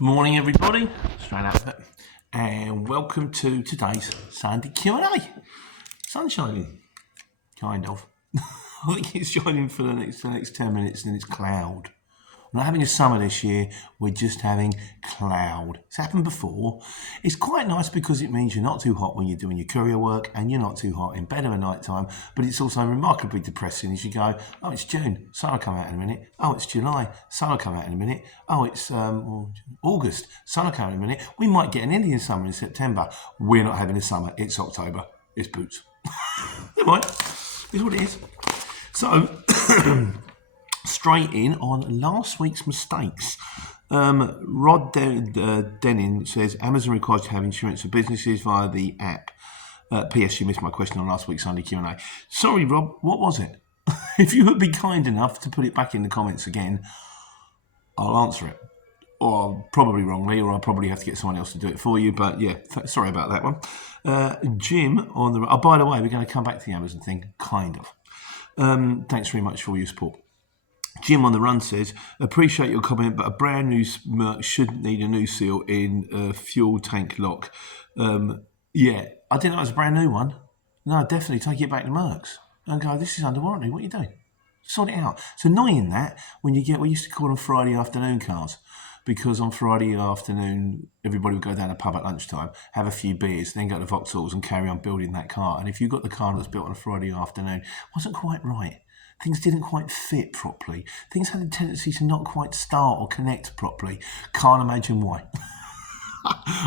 Morning everybody, straight out of it, and welcome to today's Sunday Q&A. Sun's shining, kind of. I think it's shining for the next 10 minutes and it's cloud. We're not having a summer this year, we're just having cloud. It's happened before. It's quite nice because it means you're not too hot when you're doing your courier work and you're not too hot in bed at night time, but it's also remarkably depressing as you go, oh, it's June, sun will come out in a minute. Oh, it's July, sun will come out in a minute. Oh, it's August, sun will come out in a minute. We might get an Indian summer in September. We're not having a summer, it's October. It's boots. Never mind, it's what it is. So, straight in on last week's mistakes. Rod Dennin says Amazon requires you to have insurance for businesses via the app. P.S. You missed my question on last week's Sunday Q&A. Sorry, Rob, what was it? If you would be kind enough to put it back in the comments again, I'll answer it. Or probably wrongly, or I'll probably have to get someone else to do it for you. But yeah, sorry about that one. Jim on the... Oh, by the way, we're going to come back to the Amazon thing, kind of. Thanks very much for all your support. Jim on the run says, appreciate your comment, but a brand new Misc shouldn't need a new seal in a fuel tank lock. Yeah, I didn't know it was a brand new one. No, definitely take it back to Misc and go, this is under warranty, what are you doing? Sort it out. It's annoying that when you get, we used to call them Friday afternoon cars, because on Friday afternoon, everybody would go down a pub at lunchtime, have a few beers, then go to Vauxhall's and carry on building that car. And if you got the car that was built on a Friday afternoon, it wasn't quite right. Things didn't quite fit properly. Things had a tendency to not quite start or connect properly. Can't imagine why.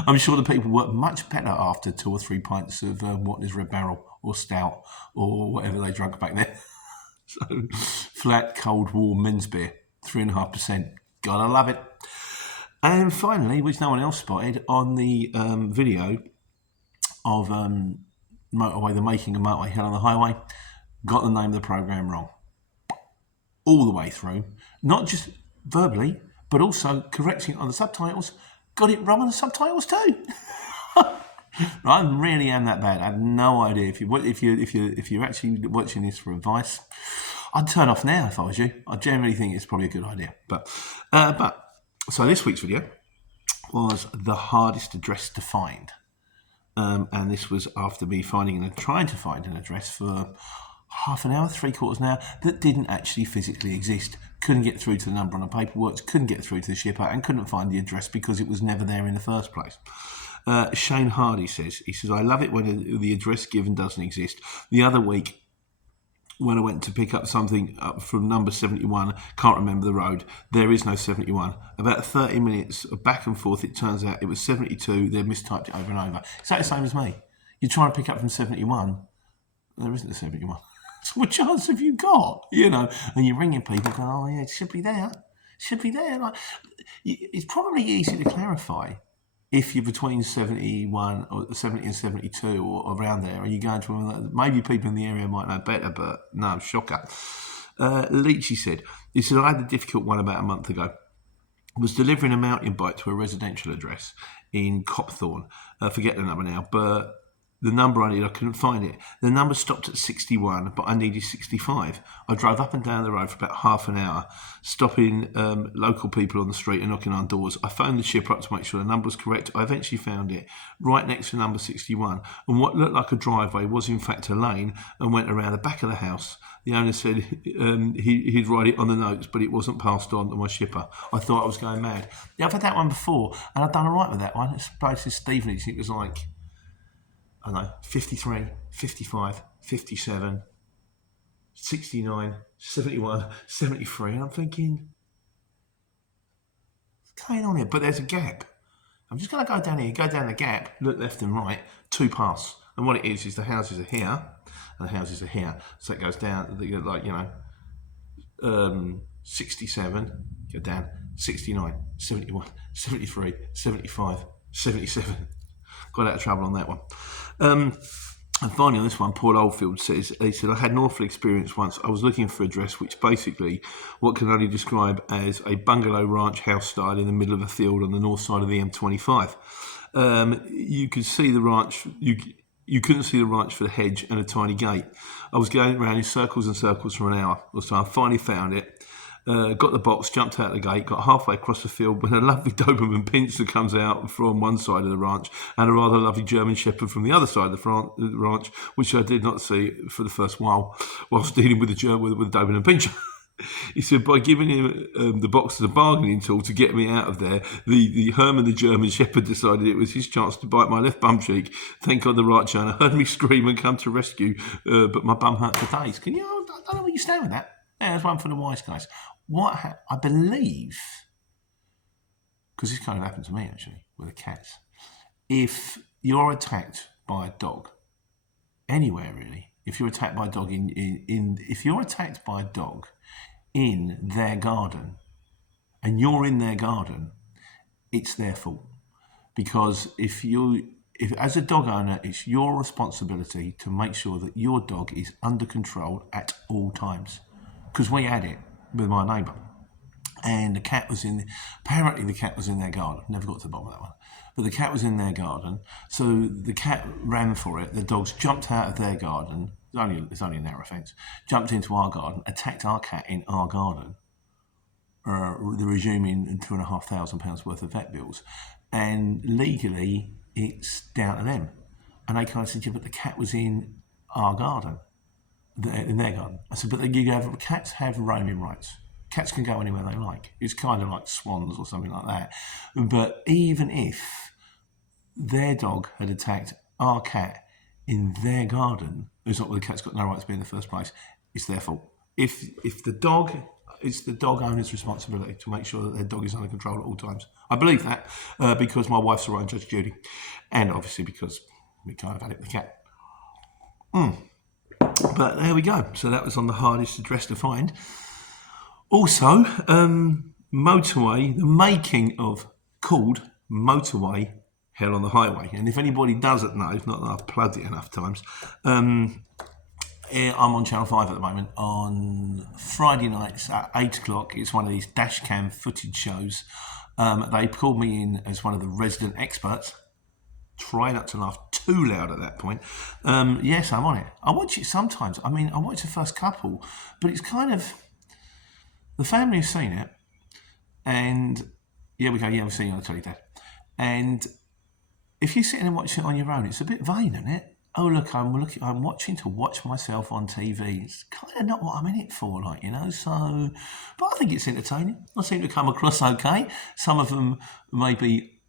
I'm sure the people worked much better after 2 or 3 pints of what is Red Barrel or Stout or whatever they drank back then. So, flat, cold, warm men's beer, 3.5%. Gotta love it. And finally, which no one else spotted, on the video of Motorway, the making of Motorway Hell on the Highway, got the name of the program wrong. All the way through, not just verbally, but also correcting it on the subtitles. Got it wrong on the subtitles too. I really am that bad. I have no idea. If you're actually watching this for advice, I'd turn off now if I was you. I generally think it's probably a good idea. But so this week's video was the hardest address to find, and this was after me trying to find an address for half an hour, 3/4 an hour, that didn't actually physically exist. Couldn't get through to the number on the paperwork, couldn't get through to the shipper, and couldn't find the address because it was never there in the first place. Shane Hardy says, I love it when the address given doesn't exist. The other week, when I went to pick up something up from number 71, can't remember the road, there is no 71. About 30 minutes of back and forth, it turns out it was 72, they mistyped it over and over. It's like the same as me. You try and pick up from 71, there isn't a 71. So what chance have you got? And you're ringing people going, oh yeah, it should be there. Like, it's probably easy to clarify if you're between 71 or 70 and 72 or around there, and you're going to, maybe people in the area might know better, but no, shocker. Leachy said, I had a difficult one about a month ago. I was delivering a mountain bike to a residential address in Copthorne. Forget the number now, but the number I needed, I couldn't find it. The number stopped at 61, but I needed 65. I drove up and down the road for about half an hour, stopping local people on the street and knocking on doors. I phoned the shipper up to make sure the number was correct. I eventually found it right next to number 61. And what looked like a driveway was in fact a lane and went around the back of the house. The owner said he'd write it on the notes, but it wasn't passed on to my shipper. I thought I was going mad. Yeah, I've had that one before, and I've done all right with that one. It's based in Stevenage. It was like, I don't know, 53, 55, 57, 69, 71, 73. And I'm thinking, what's going on here? But there's a gap. I'm just going to go down here, go down the gap, look left and right, 2 paths. And what it is the houses are here, and the houses are here. So it goes down, like, 67, go down, 69, 71, 73, 75, 77. Got out of trouble on that one. And finally on this one, Paul Oldfield says, I had an awful experience once. I was looking for a address which basically what can only describe as a bungalow ranch house style in the middle of a field on the north side of the M25. You could see the ranch, you couldn't see the ranch for the hedge and a tiny gate. I was going around in circles and circles for an hour or so. I finally found it. got the box, jumped out the gate, got halfway across the field when a lovely Doberman Pinscher comes out from one side of the ranch and a rather lovely German Shepherd from the other side of the ranch, which I did not see for the first while whilst dealing with the Doberman Pinscher. He said, by giving him the box as a bargaining tool to get me out of there, the Herman the German Shepherd decided it was his chance to bite my left bum cheek. Thank God the ranch owner heard me scream and come to rescue, but my bum hurt for days. I don't know where you stand with that. Yeah, there's one for the wise guys. I believe, because this kind of happened to me actually with the cats, if you're attacked by a dog, anywhere really, if you're attacked by a dog if you're attacked by a dog in their garden and you're in their garden, it's their fault. Because if as a dog owner, it's your responsibility to make sure that your dog is under control at all times. Because we had it with my neighbour, and apparently the cat was in their garden. Never got to the bottom of that one. But the cat was in their garden, so the cat ran for it. The dogs jumped out of their garden. It's only a narrow fence. Jumped into our garden, attacked our cat in our garden, resuming £2,500 worth of vet bills. And legally, it's down to them. And they kind of said, yeah, but the cat was in our garden, in their garden. I said, but cats have roaming rights. Cats can go anywhere they like. It's kind of like swans or something like that. But even if their dog had attacked our cat in their garden, it's not where the cat's got no right to be in the first place. It's their fault. It's the dog owner's responsibility to make sure that their dog is under control at all times. I believe that because my wife's the right Judge Judy, and obviously because we kind of had it with the cat. But there we go. So that was on the hardest address to find. Also, Motorway, the making of called Motorway Hell on the Highway. And if anybody doesn't know, not that I've plugged it enough times, I'm on Channel 5 at the moment on Friday nights at 8 o'clock. It's one of these dash cam footage shows. They called me in as one of the resident experts. Try not to laugh too loud at that point. Yes, I'm on it. I watch it sometimes. I watch the first couple, but it's kind of... The family has seen it, and we've seen it on the telly, Dad. And if you're sitting and watching it on your own, it's a bit vain, isn't it? Oh, look, I'm watching to watch myself on TV. It's kind of not what I'm in it for, so... But I think it's entertaining. I seem to come across okay. Some of them maybe,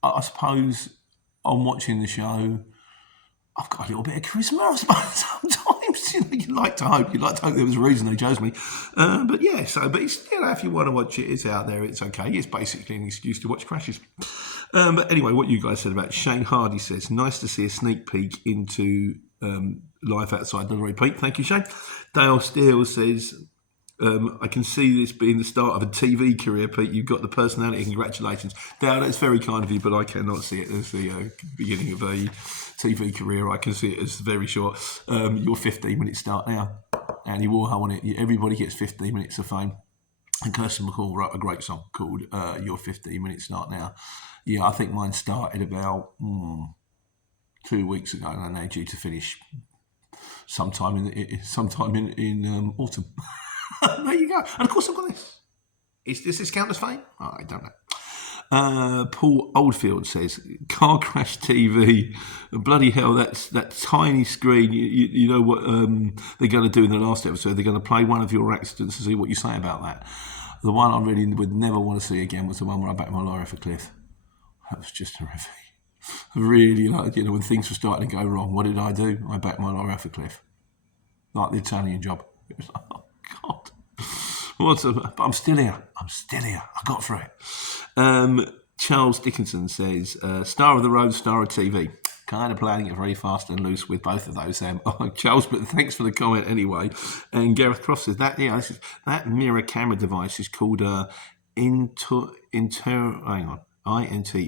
I suppose, on watching the show, I've got a little bit of charisma, I suppose, sometimes. You'd like to hope there was a reason they chose me. But it's still, if you want to watch it, it's out there, it's okay. It's basically an excuse to watch crashes. But anyway, what you guys said about Shane Hardy says, nice to see a sneak peek into life outside the lorry, Pete. Thank you, Shane. Dale Steele says, I can see this being the start of a TV career, Pete. You've got the personality. Congratulations. Dale, that's very kind of you, but I cannot see it as the beginning of a TV career. I can see it as very short. Your 15 minutes start now. Andy Warhol on it. Everybody gets 15 minutes of fame. And Kirsten McCall wrote a great song called Your 15 Minutes Start Now. Yeah, I think mine started about 2 weeks ago, and they're due to finish sometime in autumn. There you go. And of course I've got this. Does this count as fame? Oh, I don't know. Paul Oldfield says, car crash TV. Bloody hell, that tiny screen. You know what they're going to do in the last episode? They're going to play one of your accidents to see what you say about that. The one I really would never want to see again was the one where I backed my lorry off a cliff. That was just horrific. Really, when things were starting to go wrong, what did I do? I backed my lorry off a cliff. Like the Italian job. It was like, oh, God. But I'm still here. I got through it. Charles Dickinson says, star of the road, star of TV. Kind of playing it very fast and loose with both of those. Charles, but thanks for the comment anyway. And Gareth Croft says that mirror camera device is called Inter. Hang on, INTER.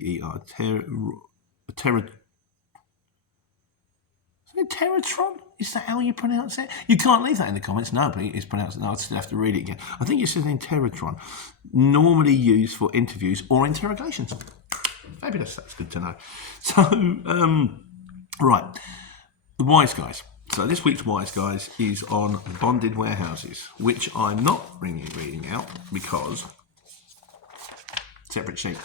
Terratron? Is that how you pronounce it? You can't leave that in the comments. Nobody is pronounced it. No, I still have to read it again. I think it says Terratron. Normally used for interviews or interrogations. Fabulous. That's good to know. So, right. The wise guys. So this week's Wise Guys is on bonded warehouses, which I'm not reading out because separate sheet.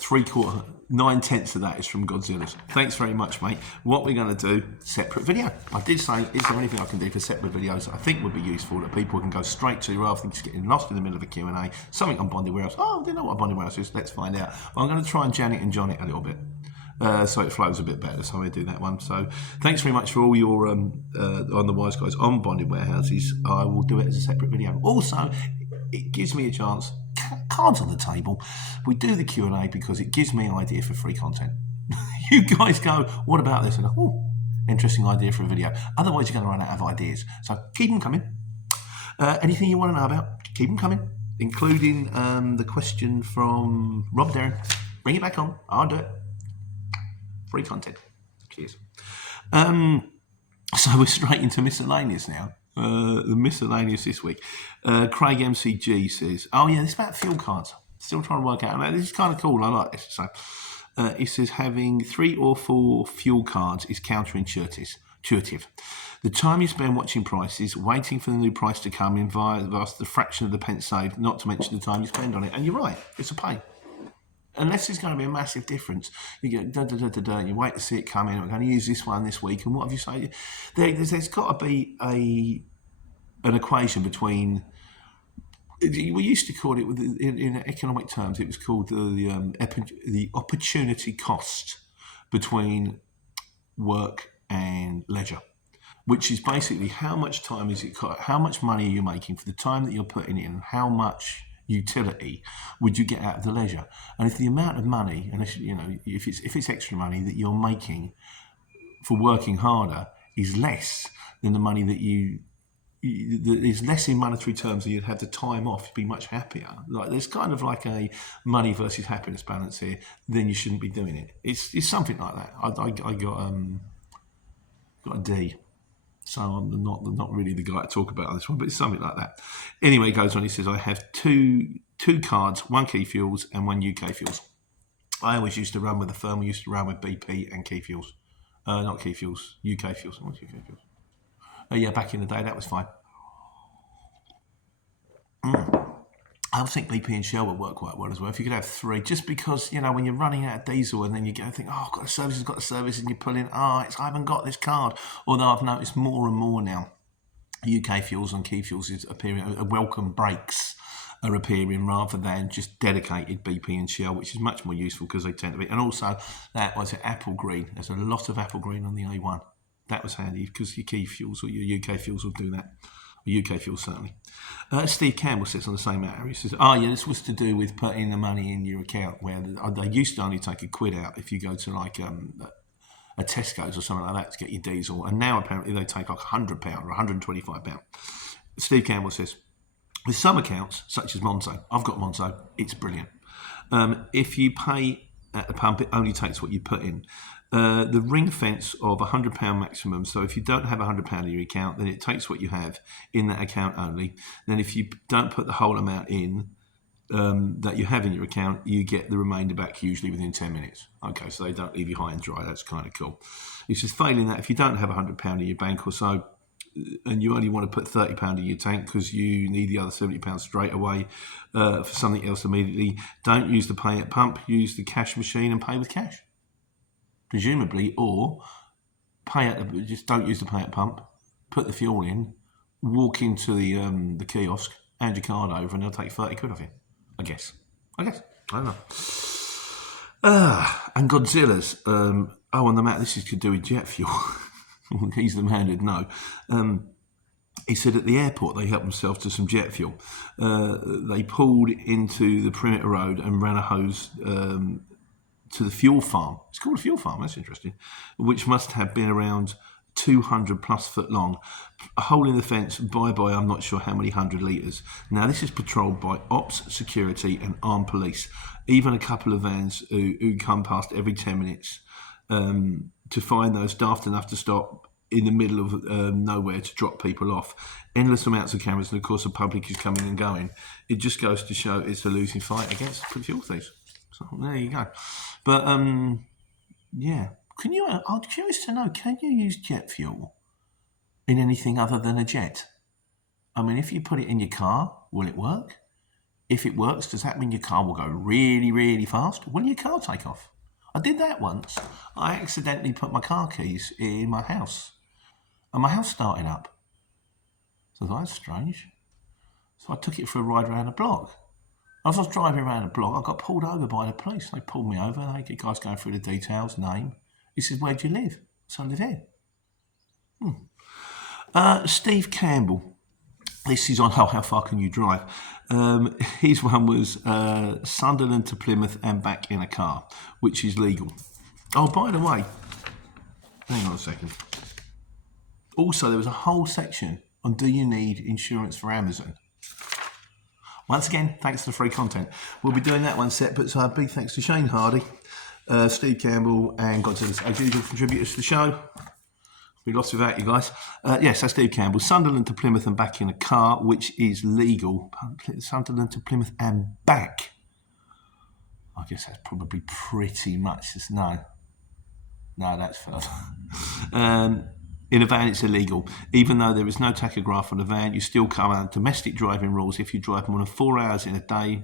9/10 of that is from Godzilla's. Thanks very much, mate. What we're going to do, separate video. I did say, is there anything I can do for separate videos that I think would be useful that people can go straight to rather than just getting lost in the middle of a Q&A? Something on bonded warehouse. Oh, I didn't know what a bonded warehouse is. Let's find out. I'm going to try and Janet and John it a little bit. So it flows a bit better, so I'm going to do that one. So thanks very much for all your on the Wise Guys on bonded warehouses. I will do it as a separate video. Also, it gives me a chance, cards on the table. We do the Q&A because it gives me an idea for free content. You guys go, what about this? And oh, interesting idea for a video. Otherwise, you're going to run out of ideas. So keep them coming. Anything you want to know about, keep them coming, including the question from Rob Darren. Bring it back on. I'll do it. Free content. Cheers. So we're straight into miscellaneous now. The miscellaneous this week. Craig MCG says, oh yeah, it's about fuel cards. Still trying to work out. This is kind of cool. I like this. So he says having 3 or 4 fuel cards is counterintuitive. The time you spend watching prices, waiting for the new price to come in via the fraction of the pence saved, not to mention the time you spend on it. And you're right, it's a pain. Unless there's going to be a massive difference, you go and you wait to see it come in. We're going to use this one this week, and what have you say? There's got to be an equation between. We used to call it in economic terms. It was called the opportunity cost between work and leisure, which is basically how much time is it? How much money are you making for the time that you're putting in? How much utility would you get out of the leisure? And if the amount of money, and if it's extra money that you're making for working harder is less than the money that is less in monetary terms, and you'd have the time off to be much happier. Like there's kind of like a money versus happiness balance here. Then you shouldn't be doing it. It's something like that. I got a D. So I'm not really the guy to talk about this one, but it's something like that. Anyway, he goes on, he says, I have two cards, 1 Key Fuels and 1 UK Fuels. I always used to run with the firm. We used to run with BP and Key Fuels. Not Key Fuels, UK Fuels. What's UK Fuels? Yeah, back in the day, that was fine. I think BP and Shell would work quite well as well. If you could have 3, just because, when you're running out of diesel and then you go and think, oh, I've got the service, and you pull in, I haven't got this card. Although I've noticed more and more now, UK Fuels and Key Fuels is appearing, welcome breaks are appearing rather than just dedicated BP and Shell, which is much more useful because they tend to be. And also, that was apple green. There's a lot of apple green on the A1. That was handy because your Key Fuels or your UK Fuels will do that. UK Fuels, certainly. Steve Campbell sits on the same matter. He says, this was to do with putting the money in your account, where they used to only take £1 out if you go to like a Tesco's or something like that to get your diesel, and now apparently they take like £100 or £125. Steve Campbell says, with some accounts, such as Monzo, I've got Monzo, it's brilliant. If you pay at the pump, it only takes what you put in. The ring fence of £100 maximum. So if you don't have £100 in your account, then it takes what you have in that account only. Then if you don't put the whole amount in that you have in your account, you get the remainder back usually within 10 minutes. Okay, so they don't leave you high and dry. That's kind of cool. It's just failing that if you don't have £100 in your bank or so, and you only want to put £30 in your tank because you need the other £70 straight away for something else immediately, don't use the pay at pump. Use the cash machine and pay with cash. Presumably, or just don't use the pay at pump, put the fuel in, walk into the kiosk, hand your card over, and they'll take 30 quid off you. I guess. I don't know. And Godzilla's. On the map, this is to do with jet fuel. He's the man who'd know. He said at the airport they helped themselves to some jet fuel. They pulled into the perimeter road and ran a hose to the fuel farm. It's called a fuel farm, that's interesting, which must have been around 200 plus foot long. A hole in the fence, bye-bye, I'm not sure how many 100 litres. Now, this is patrolled by ops, security and armed police, even a couple of vans who come past every 10 minutes to find those daft enough to stop in the middle of nowhere to drop people off. Endless amounts of cameras, and of course the public is coming and going. It just goes to show it's a losing fight against fuel thieves. So there you go. But yeah, Can you? I'm curious to know. Can you use jet fuel in anything other than a jet? I mean, if you put it in your car, will it work? If it works, does that mean your car will go really, really fast? Will your car take off? I did that once. I accidentally put my car keys in my house, and my house started up. So that's strange. So I took it for a ride around the block. As I was driving around the block, I got pulled over by the police. They pulled me over. The guy's going through the details, name. He says, "Where do you live?" So I live here. Steve Campbell. This is on how far can you drive? His one was Sunderland to Plymouth and back in a car, which is legal. Oh, by the way, hang on a second. Also, there was a whole section on do you need insurance for Amazon? Once again, thanks for the free content. We'll be doing that one separate, so a big thanks to Shane Hardy, Steve Campbell, and Godzilla, as usual, contributors to the show. We lost without you guys. Yes, that's Steve Campbell. Sunderland to Plymouth and back in a car, which is legal. Sunderland to Plymouth and back. I guess that's probably pretty much just no, that's further. In a van, it's illegal. Even though there is no tachograph on the van, you still come under domestic driving rules if you drive more than 4 hours in a day,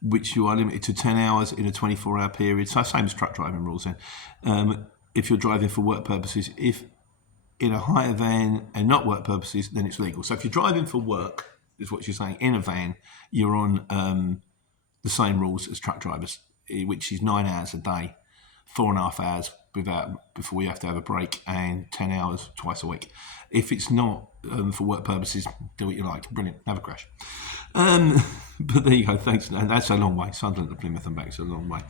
which you are limited to 10 hours in a 24-hour period. So same as truck driving rules then. If you're driving for work purposes, if in a hire van and not work purposes, then it's legal. So if you're driving for work, is what you're saying, in a van, you're on the same rules as truck drivers, which is 9 hours a day, 4.5 hours before you have to have a break, and 10 hours twice a week. If it's not for work purposes, do what you like. Brilliant. Have a crash. But there you go. Thanks. And that's a long way. Sunderland to Plymouth and back is a long way.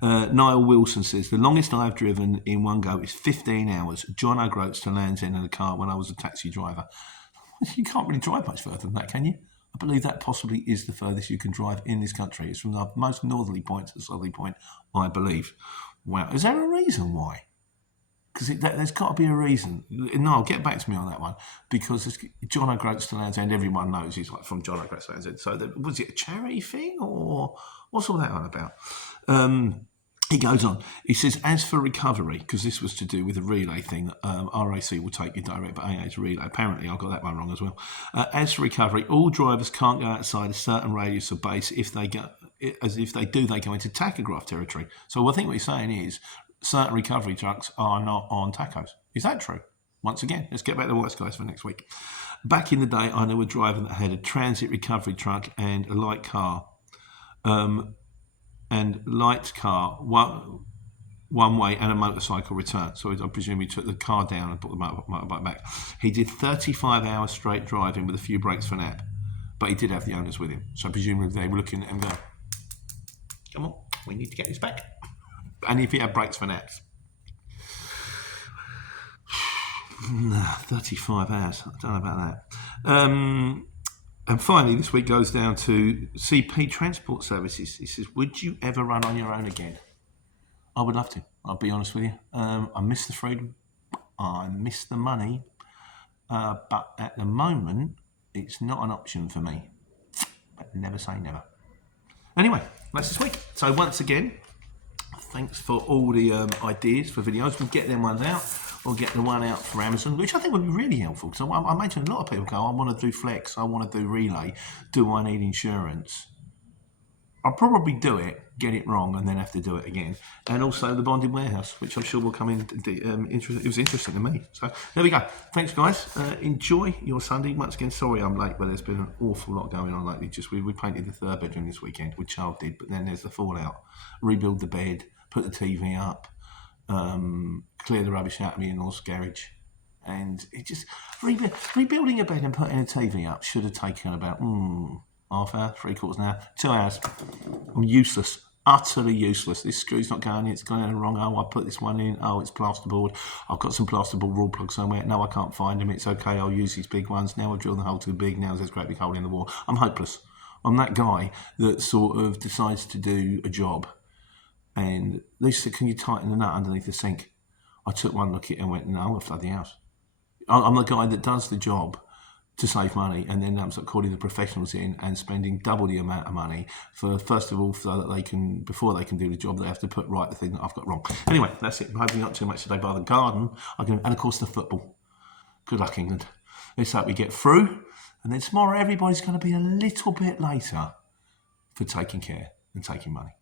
Niall Wilson says, the longest I've driven in one go is 15 hours. John O'Groats to Land's End in a car when I was a taxi driver. You can't really drive much further than that, can you? I believe that possibly is the furthest you can drive in this country. It's from the most northerly point to the southerly point, I believe. Wow. Is there a reason why? Because there's got to be a reason. No, get back to me on that one. Because John O'Groats to Land's End, everyone knows he's like from John O'Groats to Land's End. So was it a charity thing, or what's all that one about? He goes on. He says, as for recovery, because this was to do with a relay thing, RAC will take you direct, but AA is relay. Apparently, I got that one wrong as well. As for recovery, all drivers can't go outside a certain radius of base. If they go into tachograph territory. So I think what he's saying is, certain recovery trucks are not on tachos. Is that true? Once again, let's get back to the white skies for next week. Back in the day, I knew a driver that had a transit recovery truck and a light car. One way and a motorcycle return. So I presume he took the car down and put the motorbike back. He did 35 hours straight driving with a few breaks for nap. But he did have the owners with him. So presumably they were looking at him going, come on, we need to get this back. And if he had breaks for naps. 35 hours. I don't know about that. And finally, this week goes down to CP Transport Services. He says, would you ever run on your own again? I would love to. I'll be honest with you. I miss the freedom. I miss the money. But at the moment, it's not an option for me. But never say never. Anyway, that's this week. So once again, thanks for all the ideas for videos. We'll get them ones out. We'll get the one out for Amazon, which I think would be really helpful. Because I imagine a lot of people go, I want to do flex, I want to do relay. Do I need insurance? I'll probably do it, get it wrong, and then have to do it again. And also the bonded warehouse, which I'm sure will come in. It was interesting to me. So there we go. Thanks, guys. Enjoy your Sunday. Once again, sorry I'm late, but there's been an awful lot going on lately. Just we painted the third bedroom this weekend, which Charles did, but then there's the fallout. Rebuild the bed, put the TV up, clear the rubbish out of the in-laws' garage. And it just rebuilding a bed and putting a TV up should have taken about half hour, 3/4 an hour, 2 hours. I'm useless, utterly useless. This screw's not going in, it's going in the wrong. Oh, I put this one in. Oh, it's plasterboard. I've got some plasterboard raw plugs somewhere. No, I can't find them. It's okay. I'll use these big ones. Now I've drilled the hole too big. Now there's a great big hole in the wall. I'm hopeless. I'm that guy that sort of decides to do a job, and they said, "Can you tighten the nut underneath the sink?" I took one look at it and went, "No, I'll flood the house." I'm the guy that does the job, to save money, and then ends up calling the professionals in and spending double the amount of money for, first of all, so that they can, before they can do the job, they have to put right the thing that I've got wrong. Anyway, that's it. I'm hoping not too much today by the garden. And of course the football. Good luck, England. Let's hope we get through, and then tomorrow everybody's going to be a little bit later for taking care and taking money.